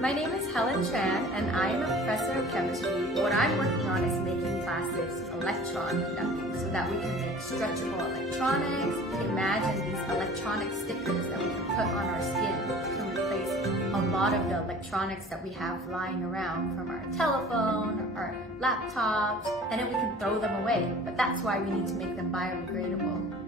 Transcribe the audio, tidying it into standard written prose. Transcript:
My name is Helen Chan and I am a professor of chemistry. What I'm working on is making plastics electron conducting so that we can make stretchable electronics. Imagine these electronic stickers that we can put on our skin to replace a lot of the electronics that we have lying around from our telephone, our laptops, and then we can throw them away. But that's why we need to make them biodegradable.